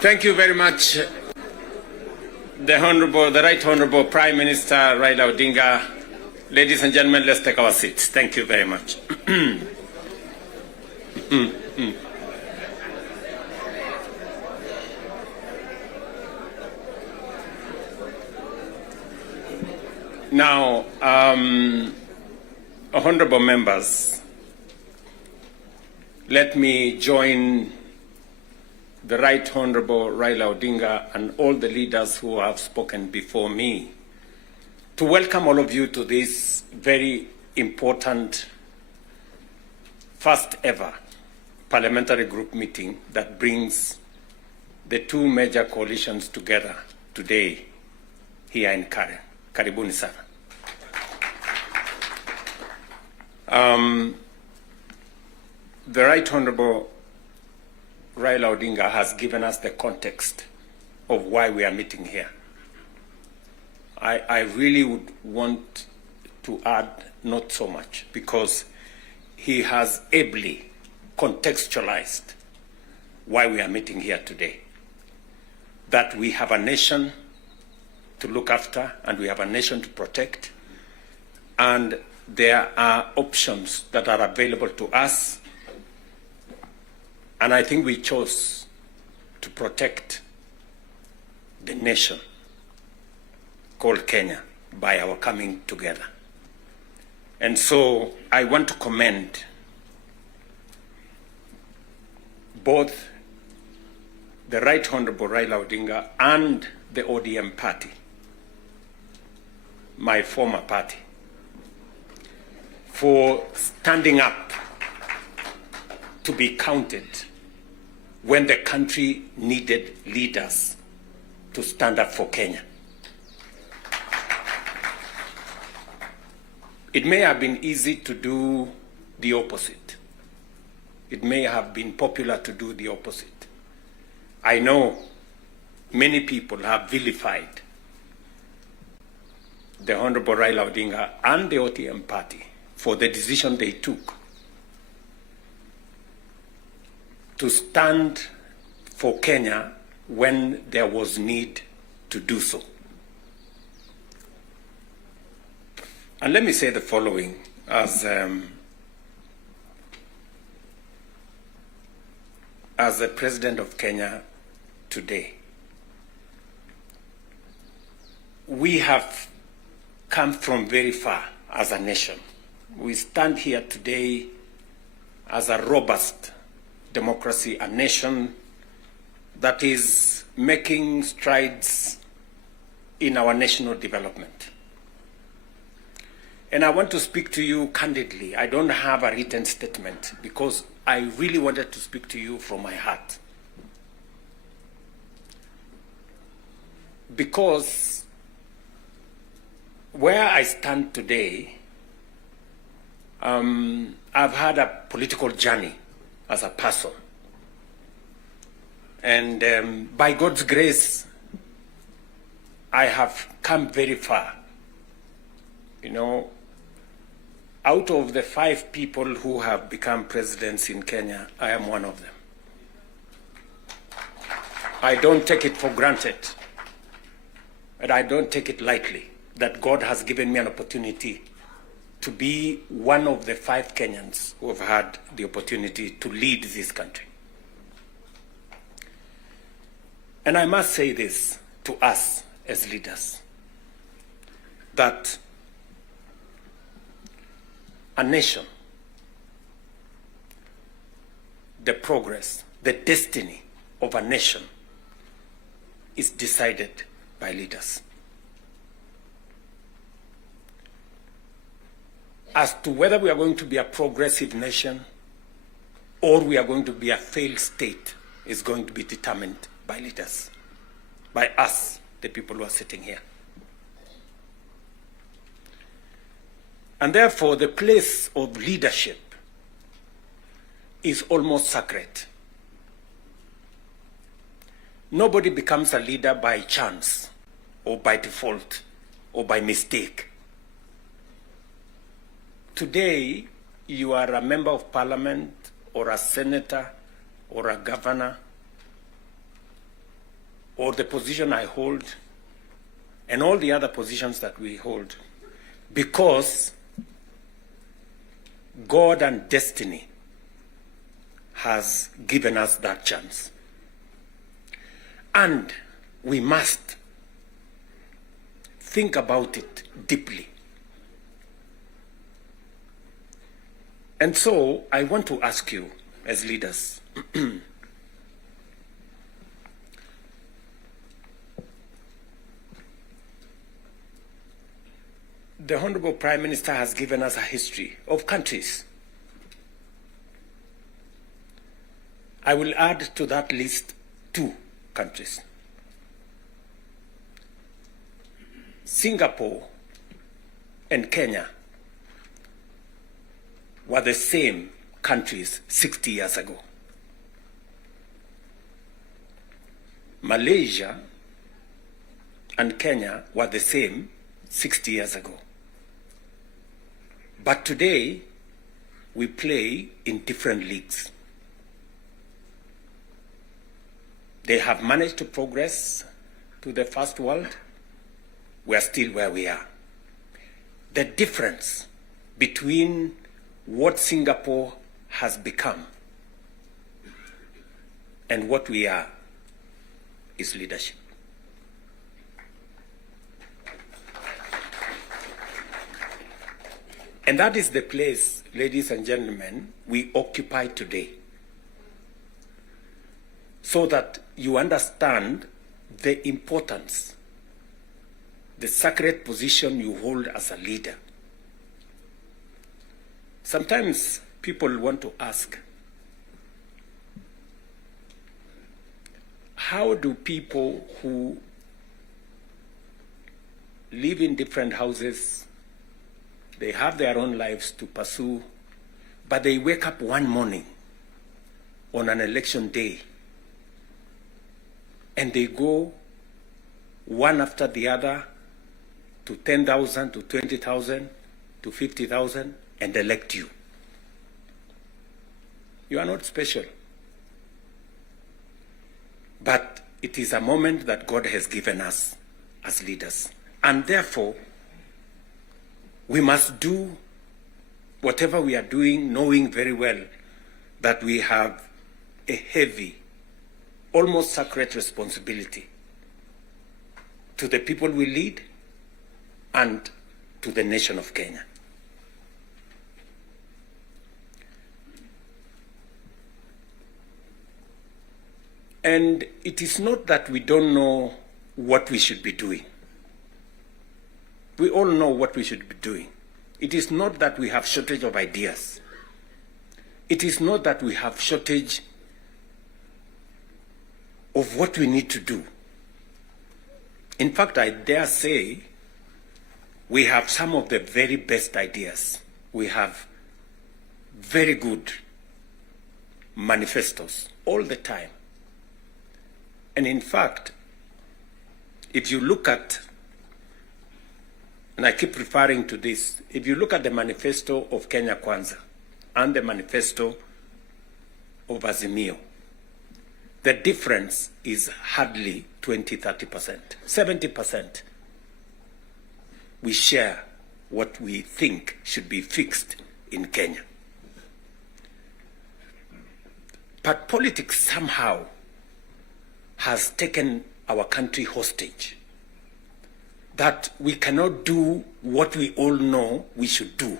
Thank you very much, the Right Honorable Prime Minister Raila Odinga. Ladies and gentlemen, let's take our seats. Thank you very much. Now, honorable members, let me join the Right Honorable Raila Odinga and all the leaders who have spoken before me to welcome all of you to this very important first ever parliamentary group meeting that brings the two major coalitions together today here in Karen. Karibuni sana. The Right Honorable Raila Odinga has given us the context of why we are meeting here. I really would want to add not so much, because he has ably contextualized why we are meeting here today. That we have a nation to look after, and we have a nation to protect, and there are options that are available to us, and I think we chose to protect the nation called Kenya by our coming together. And so I want to commend both the Right Honorable Raila Odinga and the ODM party, my former party, for standing up to be counted when the country needed leaders to stand up for Kenya. It may have been easy to do the opposite. It may have been popular to do the opposite. I know many people have vilified the Honorable Raila Odinga and the ODM party for the decision they took to stand for Kenya when there was need to do so. And let me say the following as the President of Kenya today. We have come from very far as a nation. We stand here today as a robust democracy, a nation that is making strides in our national development. And I want to speak to you candidly. I don't have a written statement because I really wanted to speak to you from my heart. Because where I stand today, I've had a political journey as a person. And by God's grace, I have come very far. You know, out of the 5 people who have become presidents in Kenya, I am one of them. I don't take it for granted, and I don't take it lightly that God has given me an opportunity to be one of the 5 Kenyans who have had the opportunity to lead this country. And I must say this to us as leaders, that a nation, the progress, the destiny of a nation is decided by leaders. As to whether we are going to be a progressive nation or we are going to be a failed state is going to be determined by leaders, by us, the people who are sitting here. And therefore, the place of leadership is almost sacred. Nobody becomes a leader by chance or by default or by mistake. today you are a member of parliament or a senator or a governor or the position I hold and all the other positions that we hold because God and destiny has given us that chance. And we must think about it deeply. And so I want to ask you as leaders, the Honorable Prime Minister has given us a history of countries. I will add to that list 2 countries. Singapore and Kenya were the same countries 60 years ago. Malaysia and Kenya were the same 60 years ago. But today, we play in different leagues. They have managed to progress to the first world. We are still where we are. The difference between what Singapore has become and what we are is leadership. And that is the place, ladies and gentlemen, we occupy today. So that you understand the importance, the sacred position you hold as a leader. Sometimes people want to ask, how do people who live in different houses, they have their own lives to pursue, but they wake up one morning on an election day and they go one after the other to 10,000, to 20,000, to 50,000 and elect you? You are not special. But it is a moment that God has given us as leaders. And therefore, we must do whatever we are doing, knowing very well that we have a heavy, almost sacred responsibility to the people we lead and to the nation of Kenya. And it is not that we don't know what we should be doing. We all know what we should be doing. It is not that we have shortage of ideas. It is not that we have shortage of what we need to do. In fact, I dare say we have some of the very best ideas. We have very good manifestos all the time. And in fact, if you look at, and I keep referring to this, if you look at the manifesto of Kenya Kwanza and the manifesto of Azimio, the difference is hardly 20-30%, 70%. We share what we think should be fixed in Kenya. But politics somehow has taken our country hostage, that we cannot do what we all know we should do.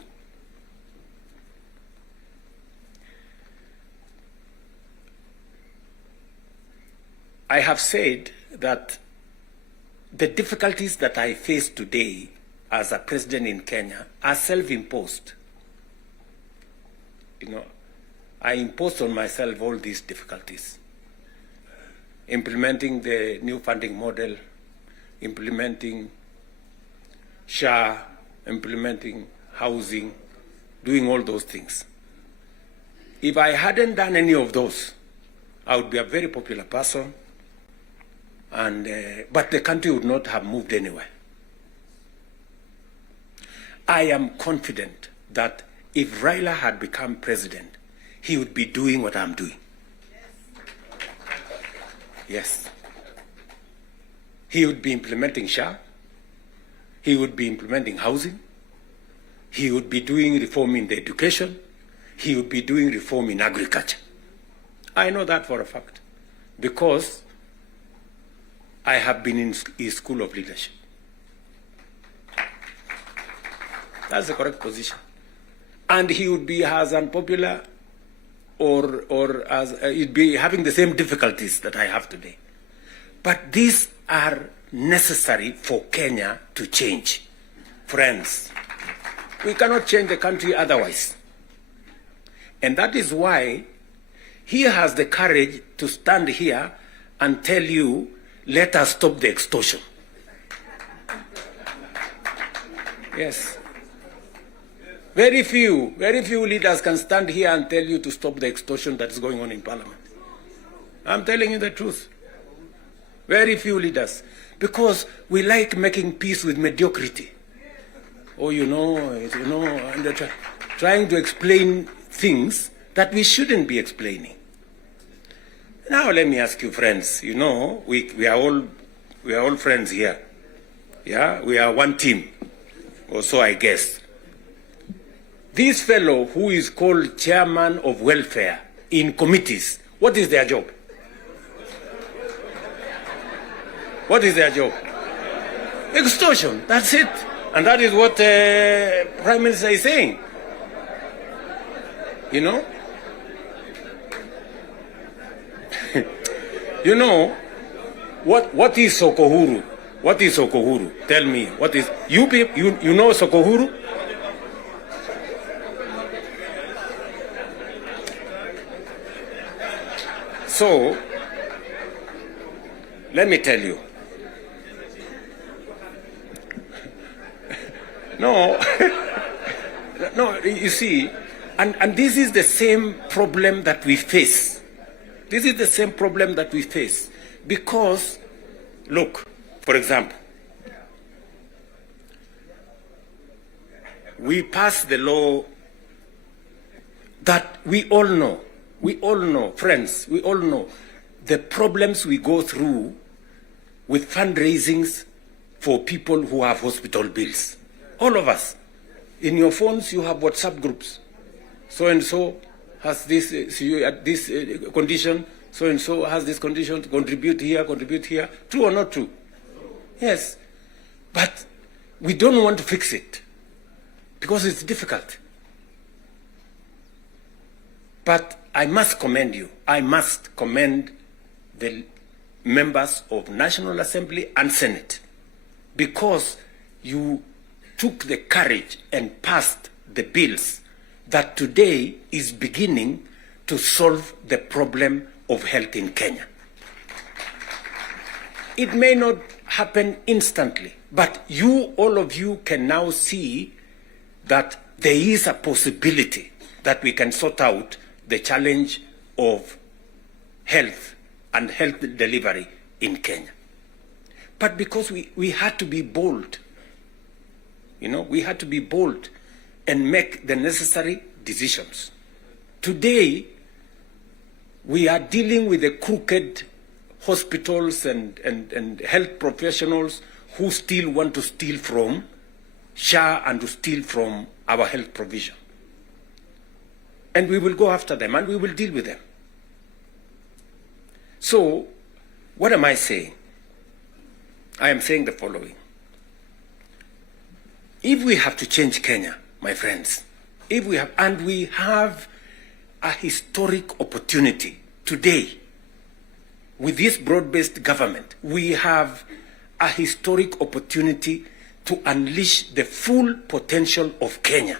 I have said that the difficulties that I face today as a president in Kenya are self-imposed. You know, I imposed on myself all these difficulties. Implementing the new funding model, implementing SHA, implementing housing, doing all those things. If I hadn't done any of those, I would be a very popular person, and but the country would not have moved anywhere. I am confident that if Raila had become president, he would be doing what I'm doing. Yes. He would be implementing SHA. He would be implementing housing. He would be doing reform in the education. He would be doing reform in agriculture. I know that for a fact because I have been in his school of leadership. That's the correct position. And he would be as unpopular or as he'd be having the same difficulties that I have today. But these are necessary for Kenya to change. Friends, we cannot change the country otherwise. And that is why he has the courage to stand here and tell you, let us stop the extortion. Yes. Very few leaders can stand here and tell you to stop the extortion that is going on in Parliament. I'm telling you the truth. Very few leaders. Because we like making peace with mediocrity. Oh, and they're trying to explain things that we shouldn't be explaining. Now let me ask you, friends, we are all friends here. Yeah, we are one team, or so I guess. This fellow who is called chairman of welfare in committees, what is their job? What is their job? Extortion, that's it. And that is what Prime Minister is saying. What is Sokohuru? What is Sokohuru? Tell me, what is, you know Sokohuru? So, let me tell you. No, you see, and this is the same problem that we face. This is the same problem that we face. Because, look, for example, we passed the law that we all know, friends, we all know the problems we go through with fundraisings for people who have hospital bills. All of us. In your phones, you have WhatsApp groups. So-and-so has this, this condition, so-and-so has this condition, contribute here. True or not true? Yes. But we don't want to fix it because it's difficult. But I must commend you. I must commend the members of National Assembly and Senate because you took the courage and passed the bills that today is beginning to solve the problem of health in Kenya. It may not happen instantly, but all of you can now see that there is a possibility that we can sort out the challenge of health and health delivery in Kenya. But because we had to be bold, we had to be bold and make the necessary decisions. Today, we are dealing with the crooked hospitals and health professionals who still want to steal from SHA and to steal from our health provision. And we will go after them and we will deal with them. So, what am I saying? I am saying the following. If we have to change Kenya, my friends, we have a historic opportunity today with this broad-based government, we have a historic opportunity to unleash the full potential of Kenya.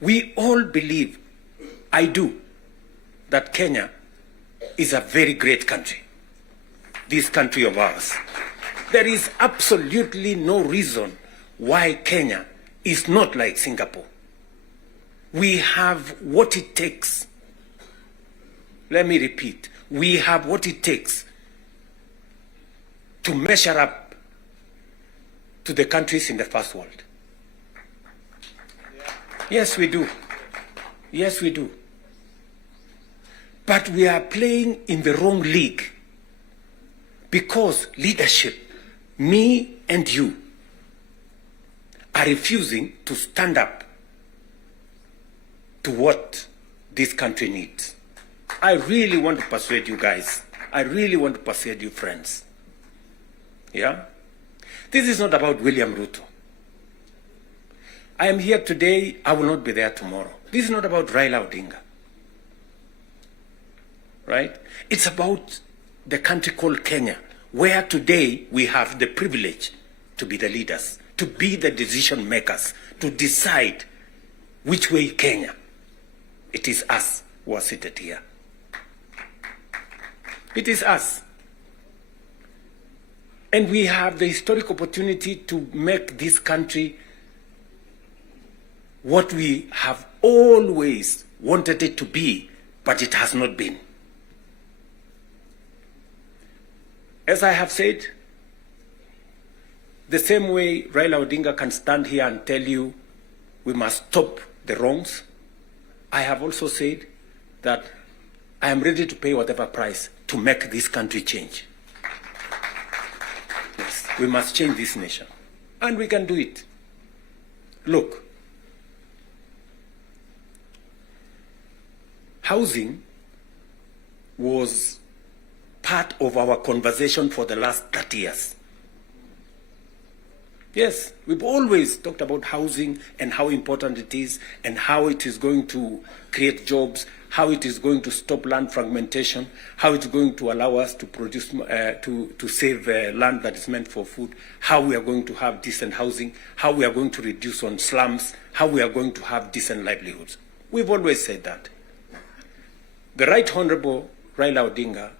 We all believe, I do, that Kenya is a very great country, this country of ours. There is absolutely no reason why Kenya is not like Singapore. We have what it takes. Let me repeat. We have what it takes to measure up to the countries in the first world. Yes, we do. Yes, we do. But we are playing in the wrong league because leadership, me and you, are refusing to stand up to what this country needs. I really want to persuade you guys. I really want to persuade you friends. Yeah? This is not about William Ruto. I am here today, I will not be there tomorrow. This is not about Raila Odinga. Right? It's about the country called Kenya, where today we have the privilege to be the leaders, to be the decision makers, to decide which way Kenya. It is us who are seated here. It is us. And we have the historic opportunity to make this country what we have always wanted it to be, but it has not been. As I have said, the same way Raila Odinga can stand here and tell you we must stop the wrongs, I have also said that I am ready to pay whatever price to make this country change. Yes, we must change this nation. And we can do it. Look, housing was part of our conversation for the last 30 years. Yes, we've always talked about housing and how important it is and how it is going to create jobs, how it is going to stop land fragmentation, how it's going to allow us to produce, to save land that is meant for food, how we are going to have decent housing, how we are going to reduce on slums, how we are going to have decent livelihoods. We've always said that. The Right Honorable Raila Odinga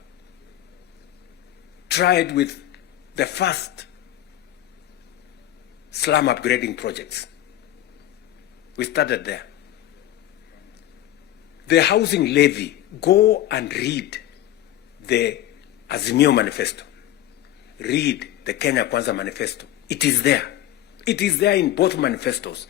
tried with the first slum upgrading projects. We started there. The housing levy, go and read the Azimio Manifesto. Read the Kenya Kwanza Manifesto. It is there. It is there in both manifestos.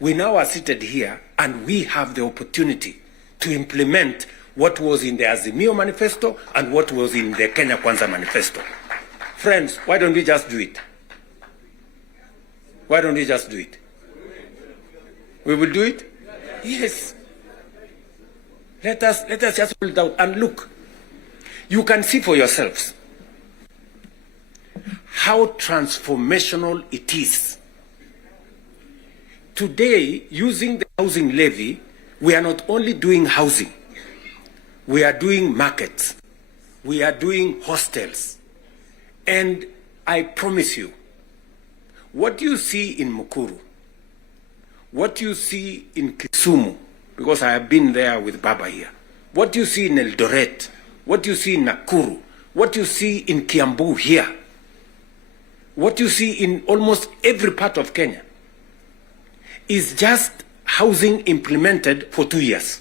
We now are seated here and we have the opportunity to implement what was in the Azimio Manifesto and what was in the Kenya Kwanza Manifesto. Friends, why don't we just do it? Why don't we just do it? We will do it? Yes. Let us just hold it out and look. You can see for yourselves how transformational it is. Today, using the housing levy, we are not only doing housing, we are doing markets, we are doing hostels. And I promise you, what you see in Mukuru, what you see in Kisumu, because I have been there with Baba here, what you see in Eldoret, what you see in Nakuru, what you see in Kiambu here, what you see in almost every part of Kenya, is just housing implemented for 2 years.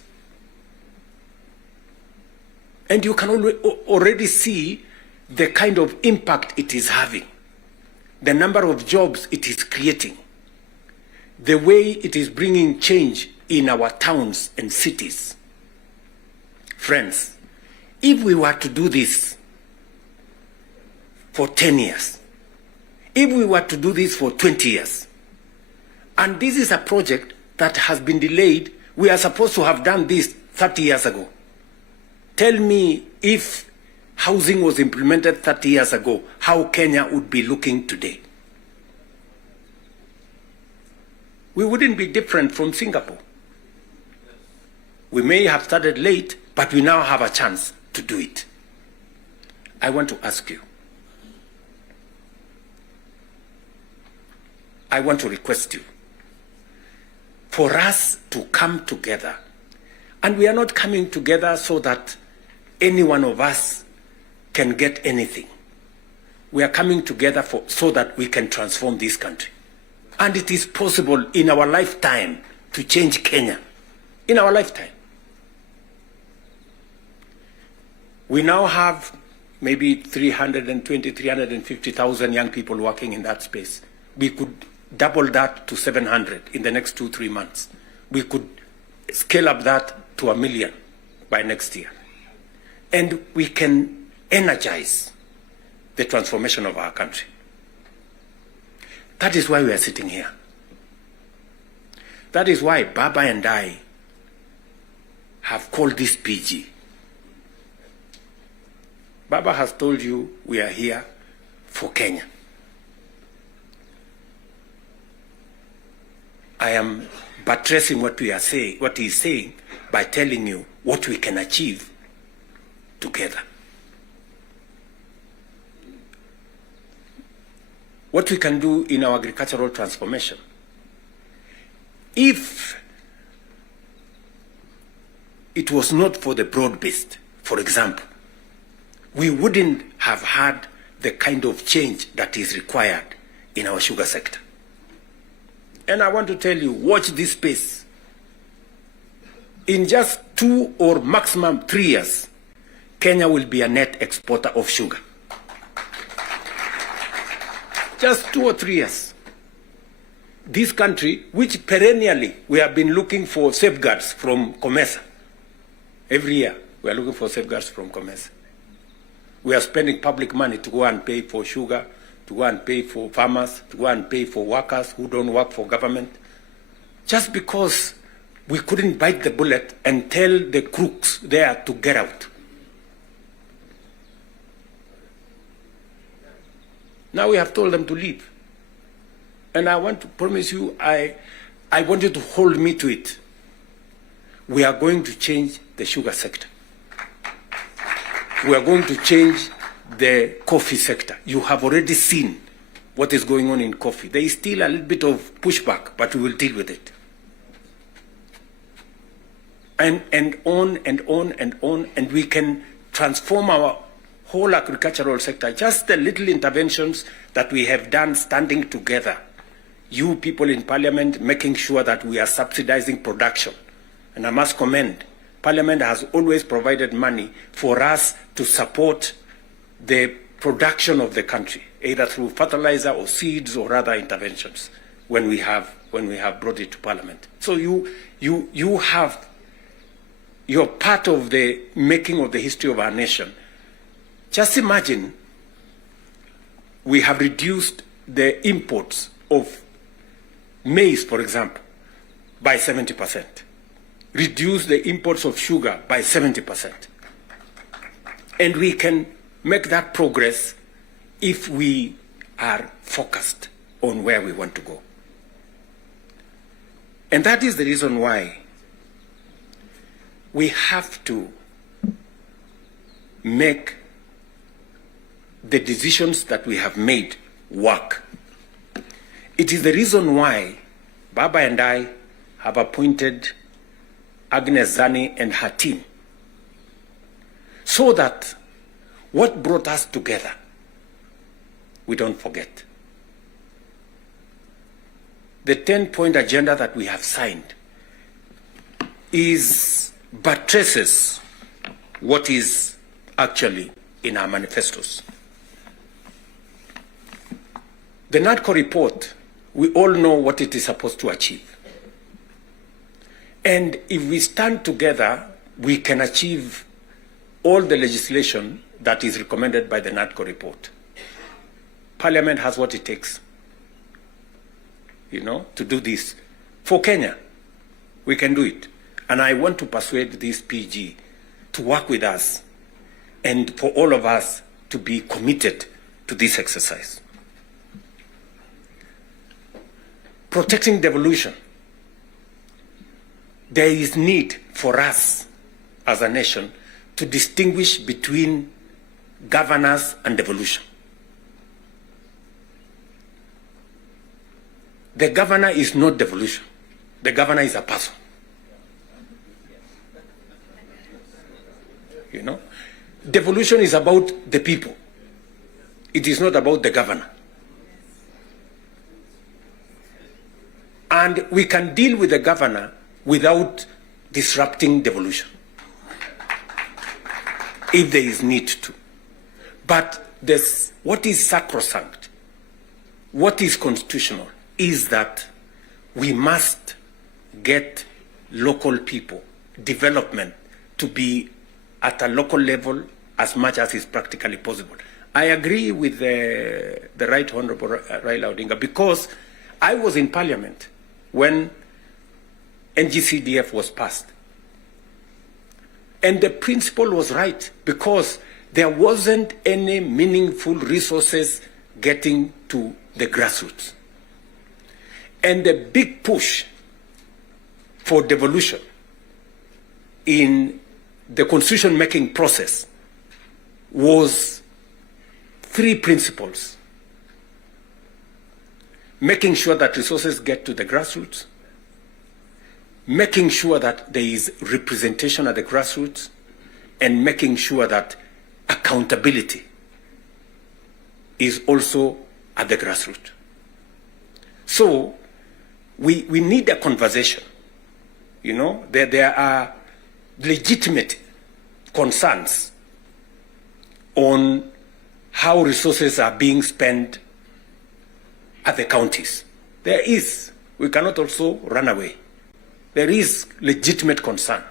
And you can already see the kind of impact it is having, the number of jobs it is creating, the way it is bringing change in our towns and cities. Friends, if we were to do this for 10 years, if we were to do this for 20 years, and this is a project that has been delayed, we are supposed to have done this 30 years ago. Tell me, if housing was implemented 30 years ago, how Kenya would be looking today. We wouldn't be different from Singapore. We may have started late, but we now have a chance to do it. I want to ask you, I want to request you, for us to come together. And we are not coming together so that any one of us can get anything. We are coming together so that we can transform this country. And it is possible in our lifetime to change Kenya. In our lifetime. We now have maybe 320, 350,000 young people working in that space. We could double that to 700 in the next 2-3 months. we could scale up that to 1 million by next year. And we can energize the transformation of our country. That is why we are sitting here. That is why Baba and I have called this PG. Baba has told you we are here for Kenya. I am buttressing what we are saying, what he is saying, by telling you what we can achieve together. What we can do in our agricultural transformation. If it was not for the broad-based, for example, we wouldn't have had the kind of change that is required in our sugar sector. And I want to tell you, watch this space. In just 2 or maximum 3 years, Kenya will be a net exporter of sugar. Just 2 or 3 years. This country, which perennially we have been looking for safeguards from COMESA. Every year, we are looking for safeguards from COMESA. We are spending public money to go and pay for sugar, to go and pay for farmers, to go and pay for workers who don't work for government, just because we couldn't bite the bullet and tell the crooks there to get out. Now we have told them to leave. And I want to promise you, I want you to hold me to it. We are going to change the sugar sector. We are going to change the coffee sector. You have already seen what is going on in coffee. There is still a little bit of pushback, but we will deal with it. And on and on and on, and we can transform our whole agricultural sector. Just the little interventions that we have done standing together. You people in Parliament making sure that we are subsidizing production. And I must commend, Parliament has always provided money for us to support the production of the country, either through fertilizer or seeds or other interventions when we have brought it to Parliament. So you're part of the making of the history of our nation. Just imagine we have reduced the imports of maize, for example, by 70%. Reduce the imports of sugar by 70%. And we can make that progress if we are focused on where we want to go. And that is the reason why we have to make the decisions that we have made work. It is the reason why Baba and I have appointed Agnes Zani and her team, so that what brought us together, we don't forget. The 10-point agenda that we have signed buttresses what is actually in our manifestos. The NADCO report, we all know what it is supposed to achieve. And if we stand together, we can achieve all the legislation that is recommended by the NADCO report. Parliament has what it takes, to do this. For Kenya, we can do it. And I want to persuade this PG to work with us and for all of us to be committed to this exercise. Protecting devolution. There is need for us as a nation to distinguish between governance and devolution. The governor is not devolution. The governor is a person. Devolution is about the people. It is not about the governor. And we can deal with the governor without disrupting devolution, if there is need to. But what is sacrosanct, what is constitutional, is that we must get local people, development, to be at a local level as much as is practically possible. I agree with the Right Honorable Raila Odinga, because I was in Parliament when NGCDF was passed. And the principle was right, because there wasn't any meaningful resources getting to the grassroots. And the big push for devolution in the constitution-making process was three principles: making sure that resources get to the grassroots, making sure that there is representation at the grassroots, and making sure that accountability is also at the grassroots. So we need a conversation. You know, there are legitimate concerns on how resources are being spent at the counties. There is. We cannot also run away. There is legitimate concern.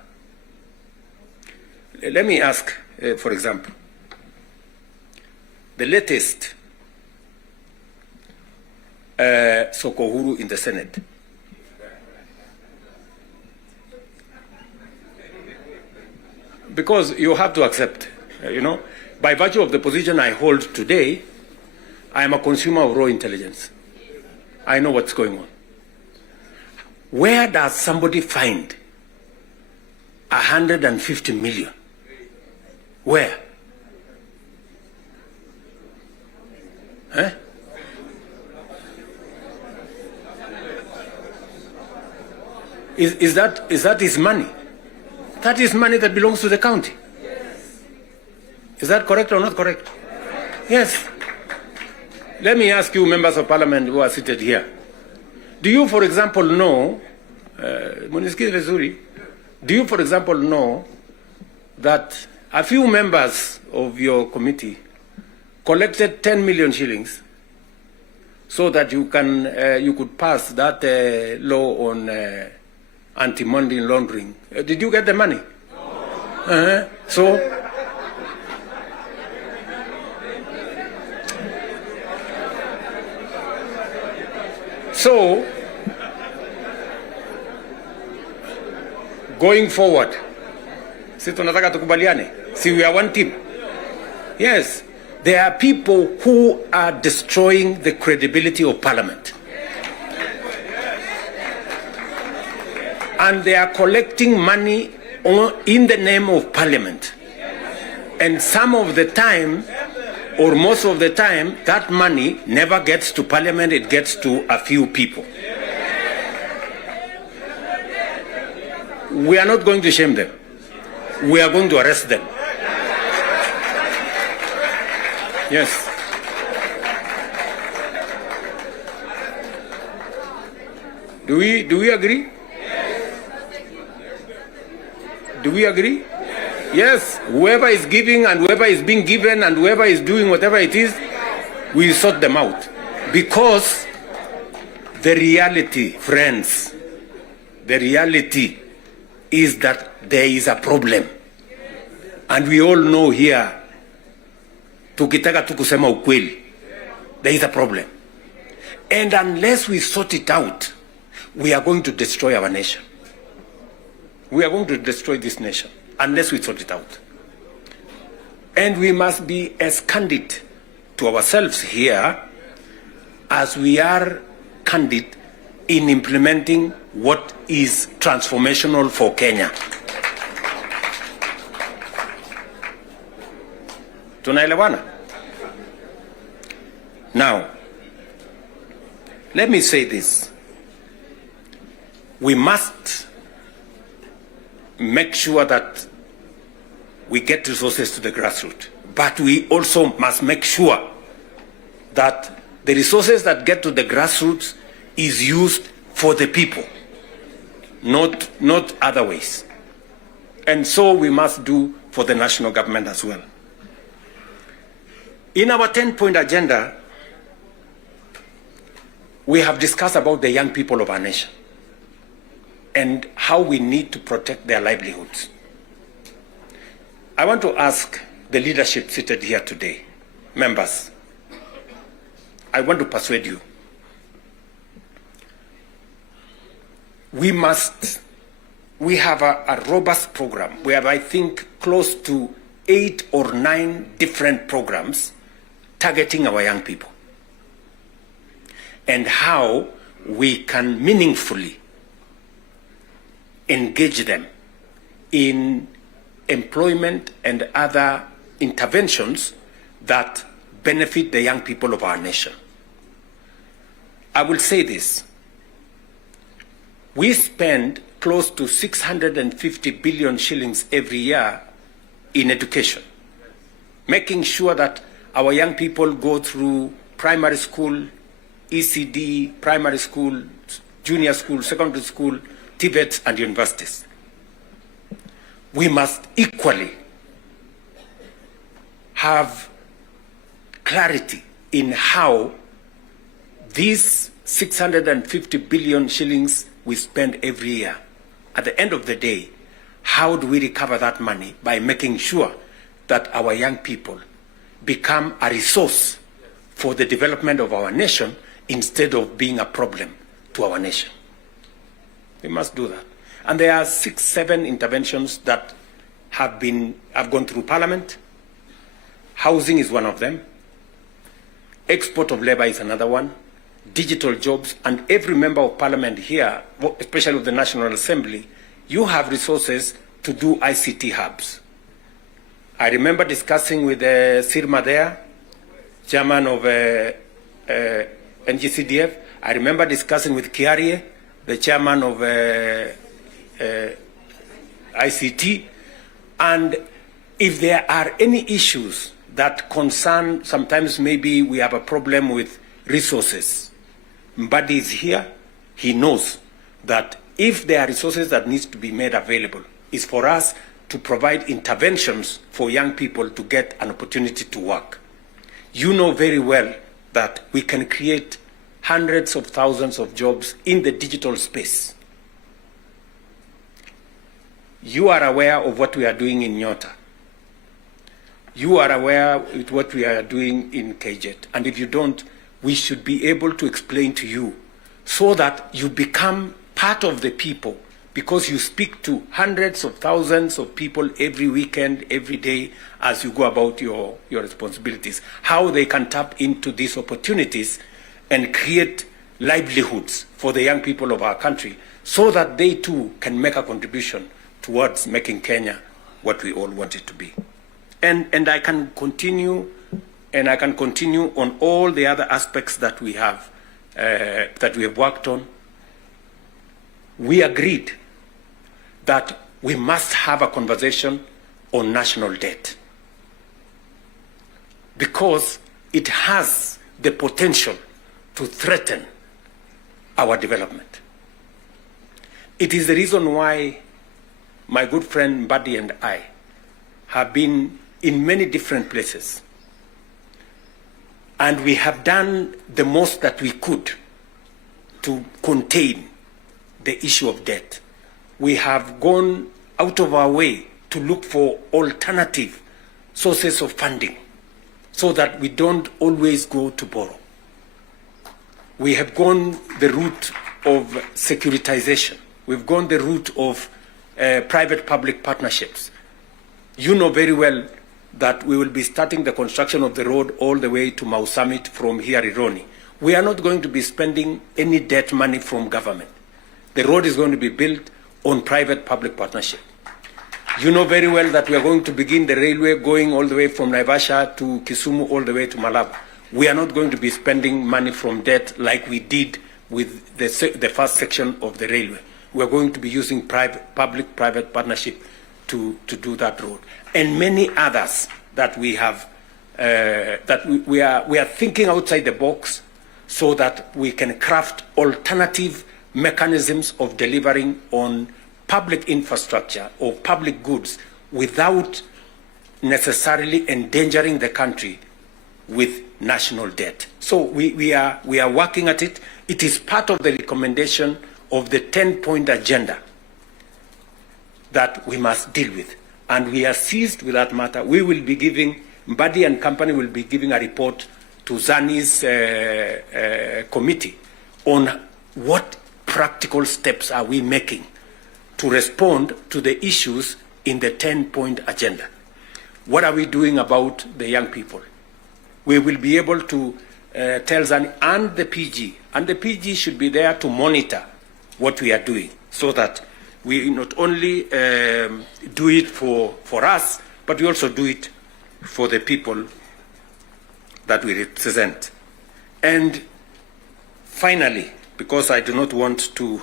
Let me ask, for example, the latest Sokohuru in the Senate. Because you have to accept, you know, by virtue of the position I hold today, I am a consumer of raw intelligence. I know what's going on. Where does somebody find 150 million? Where? Huh? Is that his money? That is money that belongs to the county. Is that correct or not correct? Yes. Let me ask you, members of parliament who are seated here. Do you, for example, know, do you, for example, know that a few members of your committee collected 10 million shillings so that you could pass that law on anti-money laundering? Did you get the money? No. So, going forward, si tunataka tukubaliane, si we are one team. Yes, there are people who are destroying the credibility of Parliament. And they are collecting money in the name of Parliament. And some of the time, or most of the time, that money never gets to Parliament, it gets to a few people. We are not going to shame them. We are going to arrest them. Yes. Do we agree? Do we agree? Yes. Whoever is giving and whoever is being given and whoever is doing whatever it is, we sort them out. Because the reality, friends, the reality is that there is a problem. And we all know here, tukitaka tukusema ukweli, there is a problem. And unless we sort it out, we are going to destroy our nation. We are going to destroy this nation unless we sort it out. And we must be as candid to ourselves here as we are candid in implementing what is transformational for Kenya. Tunaelewana? Now, let me say this. We must make sure that we get resources to the grassroots, but we also must make sure that the resources that get to the grassroots is used for the people, not other ways. And so we must do for the national government as well. In our 10-point agenda, we have discussed about the young people of our nation. and how we need to protect their livelihoods. I want to ask the leadership seated here today, members, I want to persuade you. We have a robust program. We have, I think, close to 8 or 9 different programs targeting our young people and how we can meaningfully engage them in employment and other interventions that benefit the young people of our nation. I will say this. We spend close to 650 billion shillings every year in education, making sure that our young people go through primary school, ECD, primary school, junior school, secondary school, TVETs, and universities. We must equally have clarity in how these 650 billion shillings we spend every year, at the end of the day, how do we recover that money? By making sure that our young people become a resource for the development of our nation instead of being a problem to our nation. We must do that. And there are 6, 7 interventions that have gone through Parliament. Housing is one of them. Export of labor is another one. Digital jobs, and every member of Parliament here, especially of the National Assembly, you have resources to do ICT hubs. I remember discussing with Sirma there, chairman of NGCDF. I remember discussing with Kiarie, the chairman of ICT. And if there are any issues that concern, sometimes maybe we have a problem with resources, Mbadi is here. He knows that if there are resources that needs to be made available, is for us to provide interventions for young people to get an opportunity to work. You know very well that we can create hundreds of thousands of jobs in the digital space. You are aware of what we are doing in Nyota. You are aware of what we are doing in KJet. And if you don't, we should be able to explain to you so that you become part of the people, because you speak to hundreds of thousands of people every weekend, every day, as you go about your responsibilities, how they can tap into these opportunities and create livelihoods for the young people of our country so that they too can make a contribution towards making Kenya what we all want it to be. And I can continue, and I can continue on all the other aspects that we have worked on. We agreed that we must have a conversation on national debt because it has the potential to threaten our development. It is the reason why my good friend Mbadi and I have been in many different places, and we have done the most that we could to contain the issue of debt. We have gone out of our way to look for alternative sources of funding so that we don't always go to borrow. We have gone the route of securitization. We've gone the route of private-public partnerships. You know very well that we will be starting the construction of the road all the way to Mau Summit from here, Ironi. We are not going to be spending any debt money from government. The road is going to be built on private-public partnership. You know very well that we are going to begin the railway going all the way from Naivasha to Kisumu all the way to Malaba. We are not going to be spending money from debt like we did with the first section of the railway. We are going to be using public-private partnership to do that road. And many others that we have, we are thinking outside the box so that we can craft alternative mechanisms of delivering on public infrastructure or public goods without necessarily endangering the country with national debt. So we are working at it. It is part of the recommendation of the 10-point agenda that we must deal with. And we are seized with that matter. We will be giving, Mbadi and company will be giving a report to Zani's committee on what practical steps are we making to respond to the issues in the 10-point agenda. What are we doing about the young people? We will be able to tell Zani and the PG, and the PG should be there to monitor what we are doing so that we not only do it for us, but we also do it for the people that we represent. And finally, because I do not want to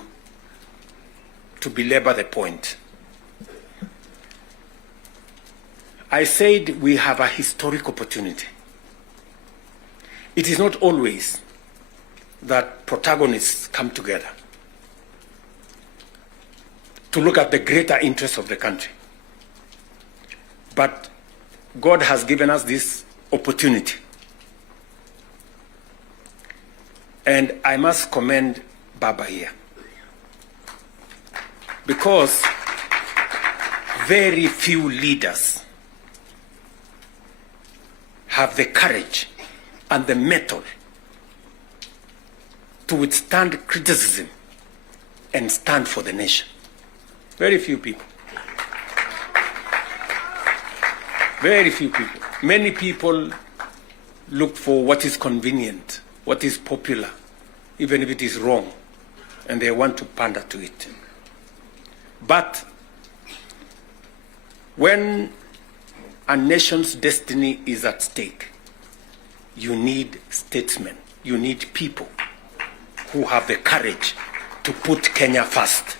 belabor the point, I said we have a historic opportunity. It is not always that protagonists come together to look at the greater interests of the country. But God has given us this opportunity. And I must commend Baba here, because very few leaders have the courage and the mettle to withstand criticism and stand for the nation. Very few people. Very few people. Many people look for what is convenient, what is popular, even if it is wrong, and they want to pander to it. But when a nation's destiny is at stake, you need statesmen, you need people who have the courage to put Kenya first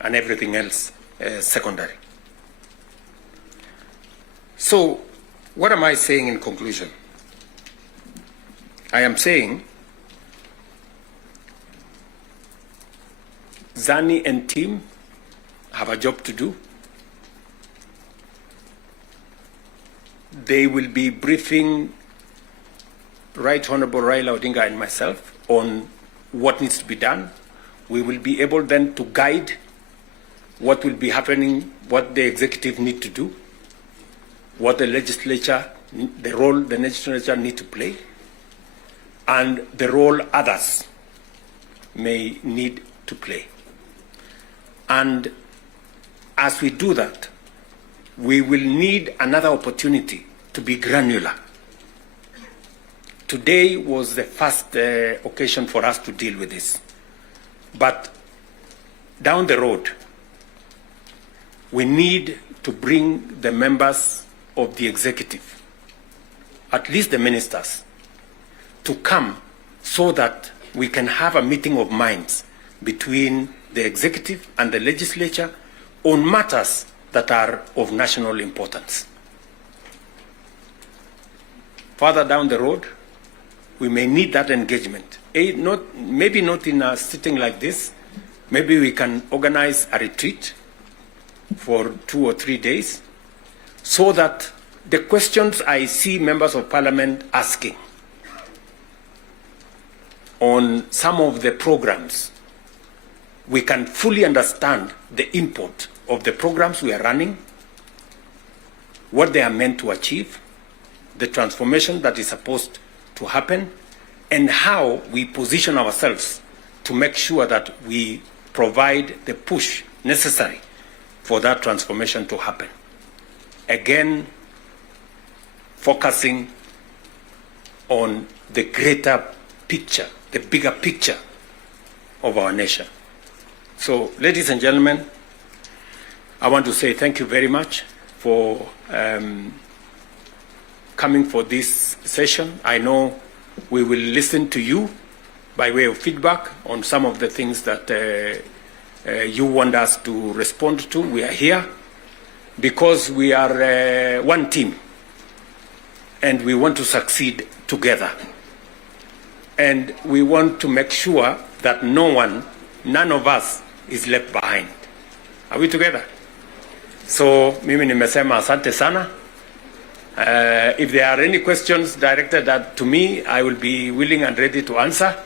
and everything else secondary. So, what am I saying in conclusion? I am saying Zani and team have a job to do. They will be briefing Right Honorable Raila Odinga and myself on what needs to be done. We will be able then to guide what will be happening, what the executive need to do, what the legislature, the role the legislature need to play, and the role others may need to play. And as we do that, we will need another opportunity to be granular. Today was the first occasion for us to deal with this. But down the road, we need to bring the members of the executive, at least the ministers, to come so that we can have a meeting of minds between the executive and the legislature on matters that are of national importance. Further down the road, we may need that engagement. Maybe not in a sitting like this. Maybe we can organize a retreat for 2 or 3 days so that the questions I see members of parliament asking on some of the programs, we can fully understand the import of the programs we are running, what they are meant to achieve, the transformation that is supposed to happen, and how we position ourselves to make sure that we provide the push necessary for that transformation to happen. Again, focusing on the greater picture, the bigger picture of our nation. So, ladies and gentlemen, I want to say thank you very much for coming for this session. I know we will listen to you by way of feedback on some of the things that you want us to respond to. We are here because we are one team and we want to succeed together. And we want to make sure that none of us is left behind. Are we together? So, mimi nimesema asante sana. If there are any questions directed to me, I will be willing and ready to answer.